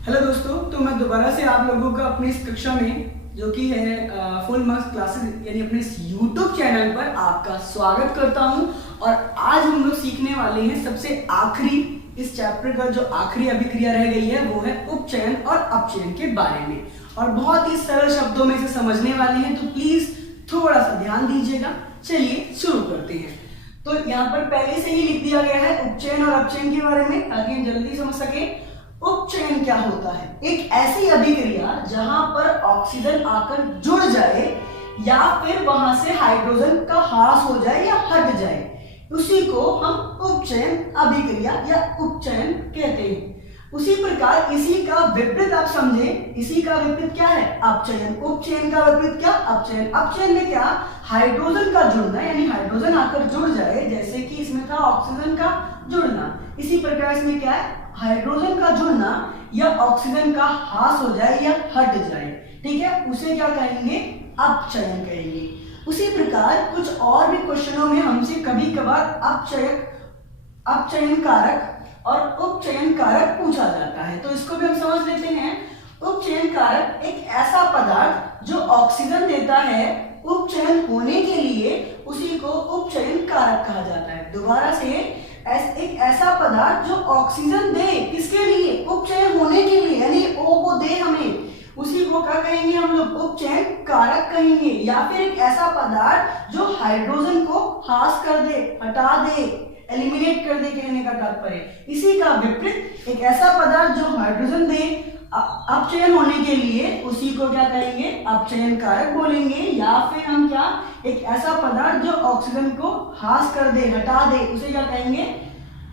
Hello दोस्तों, तो मैं दोबारा से आप लोगों का अपनी इस कक्षा में जो कि है फुल मार्क्स क्लासेस यानी अपने इस यूट्यूब चैनल पर आपका स्वागत करता हूं। और आज हम लोग सीखने वाले हैं सबसे आखिरी इस चैप्टर का जो आखिरी अभिक्रिया रह गई है वो है उपचयन और अपचयन के बारे में। और बहुत ही सरल शब्दों में इसे समझने वाले हैं, तो प्लीज थोड़ा सा ध्यान दीजिएगा। चलिए शुरू करते हैं। तो यहाँ पर पहले से ही लिख दिया गया है उपचयन और अपचयन के बारे में ताकि हम जल्दी समझ सके। उपचयन क्या होता है? एक ऐसी अभिक्रिया जहां पर ऑक्सीजन आकर जुड़ जाए या फिर वहां से हाइड्रोजन का ह्रास हो जाए या हट जाए, उसी को हम उपचयन अभिक्रिया या उपचयन कहते हैं। उसी प्रकार इसी का विपरीत आप समझे, इसी का विपरीत क्या है? अपचयन। उपचयन का विपरीत क्या? अपचयन। अपचयन में क्या? हाइड्रोजन का जुड़ना, यानी हाइड्रोजन आकर जुड़ जाए, जैसे कि इसमें था ऑक्सीजन का जुड़ना। इसी प्रकार इसमें क्या है? हाइड्रोजन का जुड़ना या ऑक्सीजन का ह्रास हो जाए या हट जाए, ठीक है, उसे क्या कहेंगे? अपचयन कहेंगे। उसी प्रकार कुछ और भी क्वेश्चनों में हमसे कभी कभार अपचयन कारक और उपचयन कारक पूछा जाता है, तो इसको भी हम समझ लेते हैं। उपचयन कारक एक ऐसा पदार्थ जो ऑक्सीजन देता है, उपचयन होने के लिए उसी को उपचयन कारक कहा जाता है। दोबारा से, एक ऐसा पदार्थ जो ऑक्सीजन दे, किसके लिए? उपचयन होने के लिए, यानी O को दे हमें, उसी को क्या कहेंगे हम लोग? उपचयन कारक कहेंगे। या फिर एक ऐसा पदार्थ जो हाइड्रोजन को ह्रास कर दे, हटा दे, एलिमिनेट कर दे, कहने का तात्पर्य। इसी का विपरीत एक ऐसा पदार्थ जो हाइड्रोजन दे अपचयन होने के लिए, उसी को क्या कहेंगे? अपचयन कारक बोलेंगे। या फिर हम क्या, एक ऐसा पदार्थ जो ऑक्सीजन को ह्रास कर दे, हटा दे, उसे क्या कहेंगे?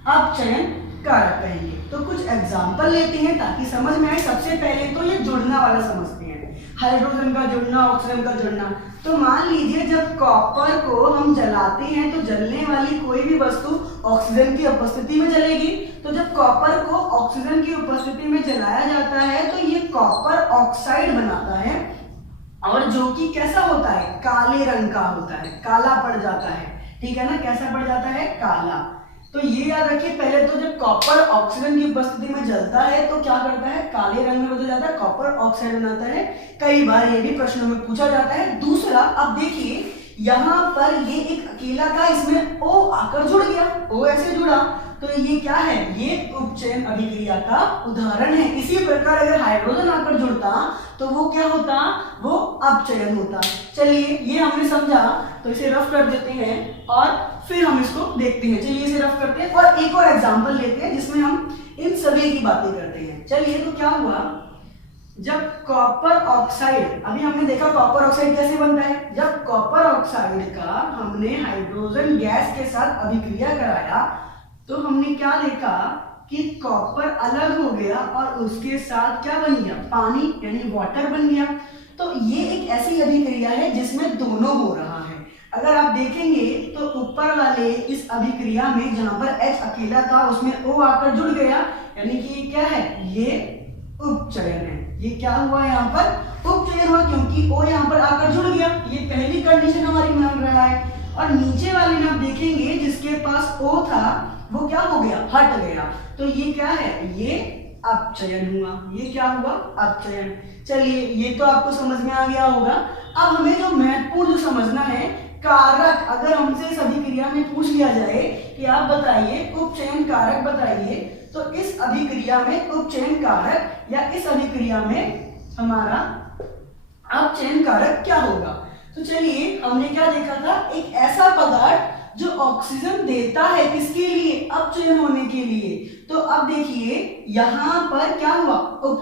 अपचयन कारक कहेंगे। तो कुछ एग्जांपल लेते हैं ताकि समझ में आए। सबसे पहले तो ये जुड़ना वाला समझते हैं, हाइड्रोजन का जुड़ना, ऑक्सीजन का जुड़ना। तो मान लीजिए जब कॉपर को हम जलाते हैं तो जलने वाली कोई भी वस्तु ऑक्सीजन की उपस्थिति में जलेगी। तो जब कॉपर को ऑक्सीजन की उपस्थिति में जलाया जाता है तो ये कॉपर ऑक्साइड बनाता है, और जो कि कैसा होता है? काले रंग का होता है, काला पड़ जाता है, ठीक है ना? कैसा पड़ जाता है? काला। तो ये याद रखिए, पहले तो जब कॉपर ऑक्सीजन की उपस्थिति में जलता है तो क्या करता है? काले रंग में बदल जाता है, कॉपर ऑक्साइड बनाता है। कई बार ये भी प्रश्नों में पूछा जाता है। दूसरा, अब देखिए यहाँ पर ये एक अकेला था, इसमें O आकर जुड़ गया, O ऐसे जुड़ा, तो ये क्या है? ये उपचयन अभिक्रिया का उदाहरण है। इसी प्रकार अगर हाइड्रोजन आकर जुड़ता तो वो क्या होता? वो अपचयन होता। चलिए, ये हमने समझा, तो इसे रफ कर देते हैं और फिर हम इसको देखते हैं। चलिए इसे रफ करते हैं और एक और एग्जांपल लेते हैं जिसमें हम इन सभी की बातें करते हैं। चलिए, तो क्या हुआ जब कॉपर ऑक्साइड, अभी हमने देखा कॉपर ऑक्साइड कैसे बनता है। जब कॉपर ऑक्साइड का हमने हाइड्रोजन गैस के साथ अभिक्रिया कराया तो हमने क्या देखा कि कॉपर अलग हो गया और उसके साथ क्या बन गया? पानी, यानी वाटर बन गया। तो ये एक ऐसी अभिक्रिया है जिसमें दोनों हो रहा है। अगर आप देखेंगे तो ऊपर वाले इस अभिक्रिया में जहां पर H अकेला था उसमें O आकर जुड़ गया, यानी कि ये क्या है? ये उपचयन है। ये क्या हुआ? यहाँ पर उपचयन हुआ क्योंकि O यहाँ पर आकर जुड़ गया। ये पहली कंडीशन हमारी मान रहा है। और नीचे वाले में आप देखेंगे जिसके पास O था वो क्या हो गया? हट गया। तो ये क्या है? ये अपचयन हुआ। ये क्या हुआ? अपचयन। चलिए, ये तो आपको समझ में आ गया होगा। अब हमें जो महत्वपूर्ण जो समझना है, कारक, अगर हमसे इस अभिक्रिया में पूछ लिया जाए कि आप बताइए उपचयन कारक बताइए, तो इस अभिक्रिया में उपचयन कारक या इस अभिक्रिया में हमारा अपचयन कारक क्या होगा? तो चलिए, हमने क्या देखा था? एक ऐसा पदार्थ जो ऑक्सीजन देता है, किसके लिए? अपचयन होने के लिए। तो अब देखिए यहां पर क्या हुआ?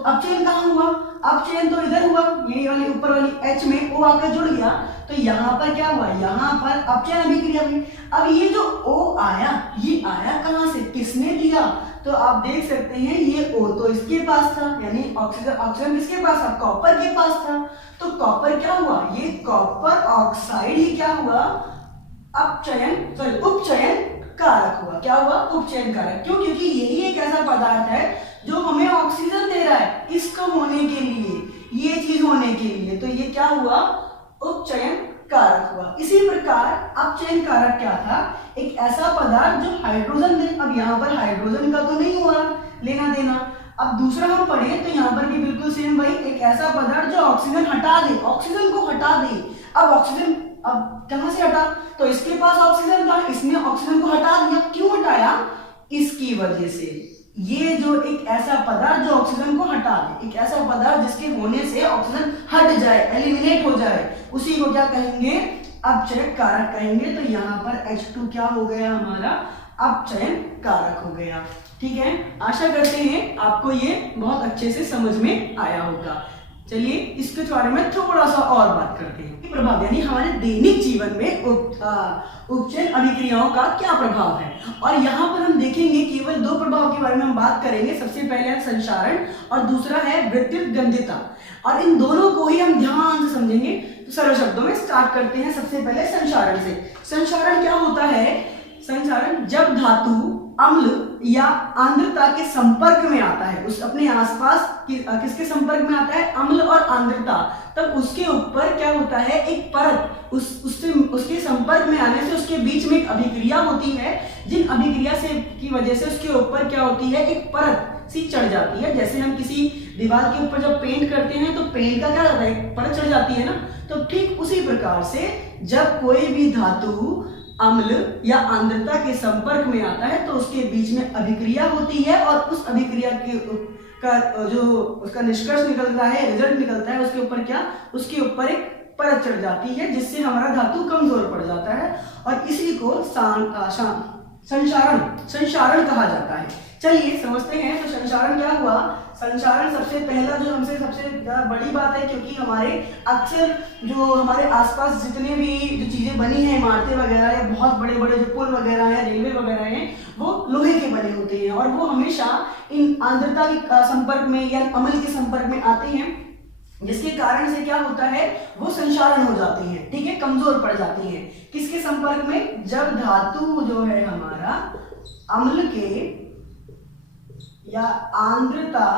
अपचयन कहां हुआ? अपचयन तो इधर हुआ, ये वाली ऊपर वाली H में O आकर जुड़ गया। तो यहाँ पर क्या हुआ? यहाँ पर अपचयन अभिक्रिया हुई। अब ये जो O आया, ये आया कहां से? किसने दिया? तो आप देख सकते हैं ये O तो इसके पास था, यानी ऑक्सीजन किसके पास था? कॉपर के पास था। तो कॉपर क्या हुआ? ये कॉपर ऑक्साइड ही क्या हुआ? उपचयन कारक हुआ। क्या हुआ? उपचयन कारक। क्यों? क्योंकि यही एक ऐसा पदार्थ है जो हमें ऑक्सीजन दे रहा है, इसको होने के लिए, ये चीज होने के लिए। तो ये क्या हुआ? उपचयन कारक हुआ। इसी प्रकार अपचयन कारक क्या था? एक ऐसा पदार्थ जो हाइड्रोजन दे। अब यहाँ पर हाइड्रोजन का तो नहीं हुआ लेना देना, अब दूसरा हम पढ़े तो यहाँ पर भी बिल्कुल सेम वही, एक ऐसा पदार्थ जो ऑक्सीजन हटा दे, ऑक्सीजन को हटा दे। अब ऑक्सीजन अब कहां से हटा, तो इसके पास ऑक्सीजन था, इसने ऑक्सीजन को हटा दिया। क्यों हटाया, इसकी वजह से। ये जो एक ऐसा पदार्थ जो ऑक्सीजन को हटा दे, एक ऐसा पदार्थ जिसके होने से ऑक्सीजन हट जाए, एलिमिनेट हो जाए, उसी को क्या कहेंगे, अपचयन कारक कहेंगे। तो यहाँ पर H2 क्या हो गया हमारा, अपचयन कारक हो गया। ठीक है, आशा करते हैं आपको ये बहुत अच्छे से समझ में आया होगा। चलिए इसके बारे में थोड़ा सा और बात करते हैं। प्रभाव यानी हमारे दैनिक जीवन में उपचयन अभिक्रियाओं का क्या प्रभाव है, और यहाँ पर हम देखेंगे केवल दो प्रभाव के बारे में हम बात करेंगे। सबसे पहले है संक्षारण और दूसरा है विद्युत गंधिता, और इन दोनों को ही हम ध्यान से समझेंगे। तो सरल शब्दों में स्टार्ट करते हैं सबसे पहले संक्षारण से। संक्षारण क्या होता है, संक्षारण जब धातु अम्ल या आर्द्रता के संपर्क में आता है, उस अपने आसपास किसके संपर्क में आता है, अम्ल और आर्द्रता, तब उसके ऊपर क्या होता है, एक परत, उसके संपर्क में आने से उसके बीच में एक अभिक्रिया होती है, जिन अभिक्रिया से की वजह से उसके ऊपर क्या होती है, एक परत सी चढ़ जाती है। जैसे हम किसी दीवार के ऊपर जब पेंट करते हैं तो पेंट का क्या होता है, परत चढ़ जाती है ना। तो ठीक उसी प्रकार से जब कोई भी धातु अम्ल या आर्द्रता के संपर्क में आता है तो उसके बीच में अभिक्रिया होती है, और उस अभिक्रिया का जो उसका निष्कर्ष निकलता है, रिजल्ट निकलता है, उसके ऊपर क्या, उसके ऊपर एक परत चढ़ जाती है, जिससे हमारा धातु कमजोर पड़ जाता है, और इसी को संक्षारण कहा जाता है। चलिए समझते हैं। तो संक्षारण क्या हुआ, संक्षारण सबसे पहला जो हमसे सबसे बड़ी बात है, क्योंकि हमारे अक्सर जो हमारे आसपास जितने भी जो चीजें बनी हैं, इमारतें वगैरह या बहुत बड़े बड़े जो पुल वगैरह हैं, रेलवे वगैरह हैं, वो लोहे के बने होते हैं, और वो हमेशा इन आर्द्रता के संपर्क में या अम्ल के संपर्क में आते हैं, जिसके कारण से क्या होता है, वो संक्षारण हो जाते हैं। ठीक है, कमजोर पड़ जाती है। किसके संपर्क में, जब धातु जो है हमारा अम्ल के या आर्द्रता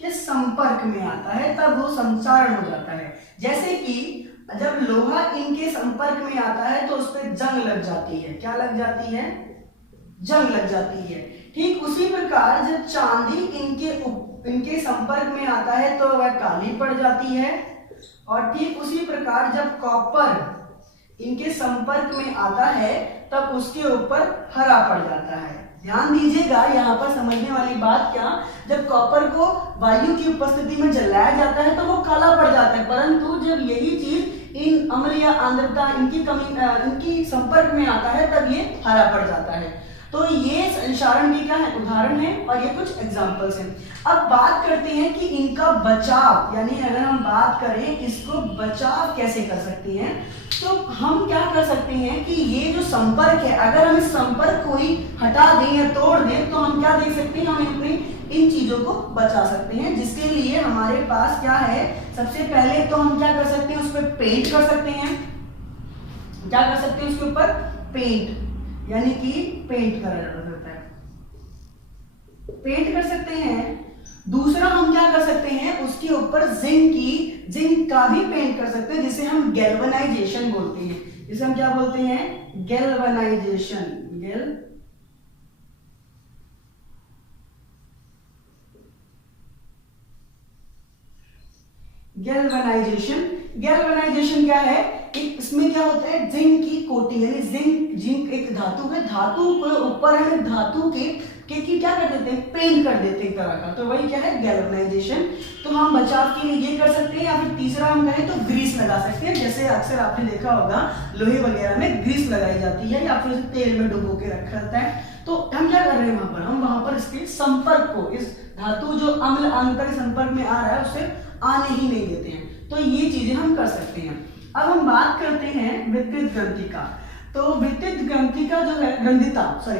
के संपर्क में आता है, तब वो संक्षारण हो जाता है। जैसे कि जब लोहा इनके संपर्क में आता है तो उस पर जंग लग जाती है। क्या लग जाती है, जंग लग जाती है। ठीक उसी प्रकार जब चांदी इनके संपर्क में आता है तो वह काली पड़ जाती है, और ठीक उसी प्रकार जब कॉपर इनके संपर्क में आता है तब उसके ऊपर हरा पड़ जाता है। ध्यान दीजिएगा, यहाँ पर समझने वाली बात क्या, जब कॉपर को वायु की उपस्थिति में जलाया जाता है तो वो काला पड़ जाता है, परंतु जब यही चीज इन अम्ल या आर्द्रता इनकी संपर्क में आता है तब ये हरा पड़ जाता है। तो ये संक्षारण की क्या है, उदाहरण है, और ये कुछ एग्जांपल्स हैं। अब बात करते हैं कि इनका बचाव, यानी अगर हम बात करें इसको बचाव कैसे कर सकते हैं, तो हम क्या कर सकते हैं कि ये जो संपर्क है, अगर हम इस संपर्क को ही हटा दें या तोड़ दें तो हम क्या देख सकते हैं, हम अपने इन चीजों को बचा सकते हैं। जिसके लिए हमारे पास क्या है, सबसे पहले तो हम क्या कर सकते हैं, उस पर पेंट कर सकते हैं। क्या कर सकते हैं, उसके ऊपर पेंट, यानी कि पेंट करा जाता है, पेंट कर सकते हैं। दूसरा हम क्या कर सकते हैं, उसके ऊपर जिंक का भी पेंट कर सकते हैं, जिसे हम गैल्वेनाइजेशन बोलते हैं। जिसे हम क्या बोलते हैं, गैल्वेनाइजेशन। गैल्वेनाइजेशन क्या है, इसमें क्या होता है, जिंक की कोटिंग, यानी जिंक एक धातु है, धातु के ऊपर हम धातु के क्या कर देते हैं, पेंट कर देते हैं एक तरह का, तो वही क्या है, गैल्वेनाइजेशन। तो हम बचाव के लिए ये कर सकते हैं, या फिर तीसरा हम कहें तो ग्रीस लगा सकते हैं। जैसे अक्सर आपने देखा होगा लोहे वगैरह में ग्रीस लगाई जाती है, या फिर उसे तेल में डुबो के रखा जाता है। तो हम क्या कर रहे हैं वहां पर, हम वहां पर इसके संपर्क को, इस धातु जो अम्ल आर्द्रता के संपर्क में आ रहा है उसे आने ही नहीं देते हैं। तो ये चीजें हम कर सकते हैं। अब हम बात करते हैं विद्युत ग्रंथिका। तो विद्युत ग्रंथिका जो है,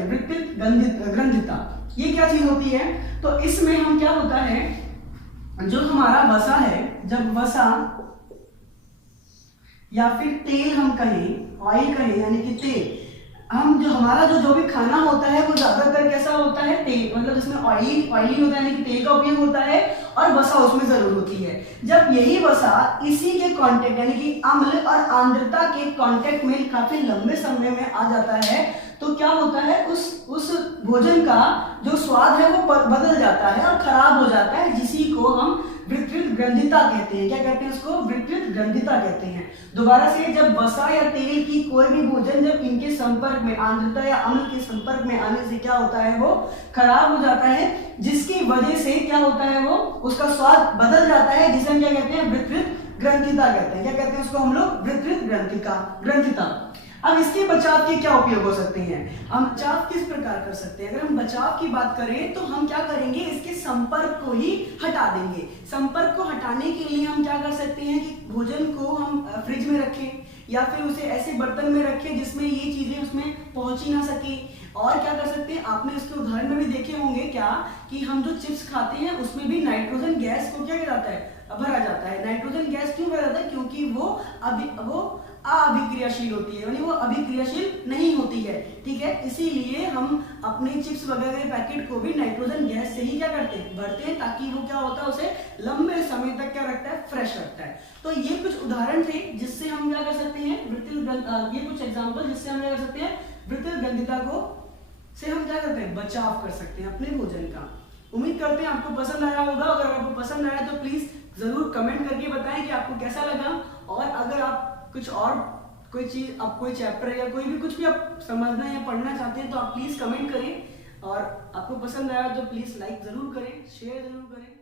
विद्युत ग्रंथिता, ये क्या चीज होती है, तो इसमें हम क्या होता है, जो हमारा वसा है, जब वसा या फिर तेल हम कहें, ऑयल कहें, यानी कि तेल, हम जो हमारा जो भी खाना होता है वो ज्यादातर कैसा होता है, तेल, मतलब इसमें ऑयली होता है, यानी कि तेल का उपयोग होता है, और वसा उसमें जरूर होती है। जब यही वसा इसी के कांटेक्ट, यानी कि अम्ल और आर्द्रता के कांटेक्ट में काफी लंबे समय में आ जाता है, तो क्या होता है, उस भोजन का जो स्वाद है वो बदल जाता है और खराब हो जाता है, जिसी को हम विकृत ग्रंथिता कहते हैं। क्या कहते हैं उसको? विकृत ग्रंथिता कहते हैं। दोबारा से, जब वसा या तेल की कोई भी भोजन जब इनके संपर्क में, आर्द्रता या अम्ल के संपर्क में आने से क्या होता है, वो खराब हो जाता है, जिसकी वजह से क्या होता है, वो उसका स्वाद बदल जाता है, जिसे हम क्या कहते हैं, विकृत ग्रंथिता कहते हैं। क्या कहते हैं उसको हम लोग? विकृत ग्रंथिता। अब इसके बचाव के क्या उपयोग हो सकते हैं? हम बचाव किस प्रकार कर सकते हैं? अगर हम बचाव की बात करें तो हम क्या करेंगे, इसके संपर्क को ही हटा देंगे। संपर्क को हटाने के लिए हम क्या कर सकते हैं कि भोजन को हम फ्रिज में रखें या फिर उसे ऐसे बर्तन में रखें जिसमें ये चीजें उसमें पहुंच ही ना सके। और क्या कर सकते हैं, आपने इसके उदाहरण में भी देखे होंगे क्या, कि हम जो चिप्स खाते हैं उसमें भी नाइट्रोजन गैस को क्या किया जाता है, भरा जाता है। नाइट्रोजन गैस क्यों भरा जाता है? क्योंकि वो अभिक्रियाशील होती है, यानी वो अभिक्रियाशील नहीं होती है, ठीक है। इसीलिए हम अपने चिप्स वगैरह के पैकेट को भी नाइट्रोजन गैस से ही क्या करते हैं, भरते हैं, ताकि वो क्या होता है, उसे लंबे समय तक क्या रखता है, फ्रेश रखता है। तो ये कुछ उदाहरण थे जिससे हम क्या कर सकते हैं, ये कुछ एग्जाम्पल जिससे हम क्या कर सकते हैं, विकृत ग्रंथिता को से हम क्या करते हैं, बचाव कर सकते हैं अपने भोजन का। उम्मीद करते हैं आपको पसंद आया होगा। अगर आपको पसंद आया तो प्लीज जरूर कमेंट करके बताएं कि आपको कैसा लगा। और अगर आप कुछ और कोई चीज, आप कोई चैप्टर या कोई भी कुछ भी आप समझना या पढ़ना चाहते हैं तो आप प्लीज कमेंट करें। और आपको पसंद आया तो प्लीज लाइक जरूर करें, शेयर जरूर करें।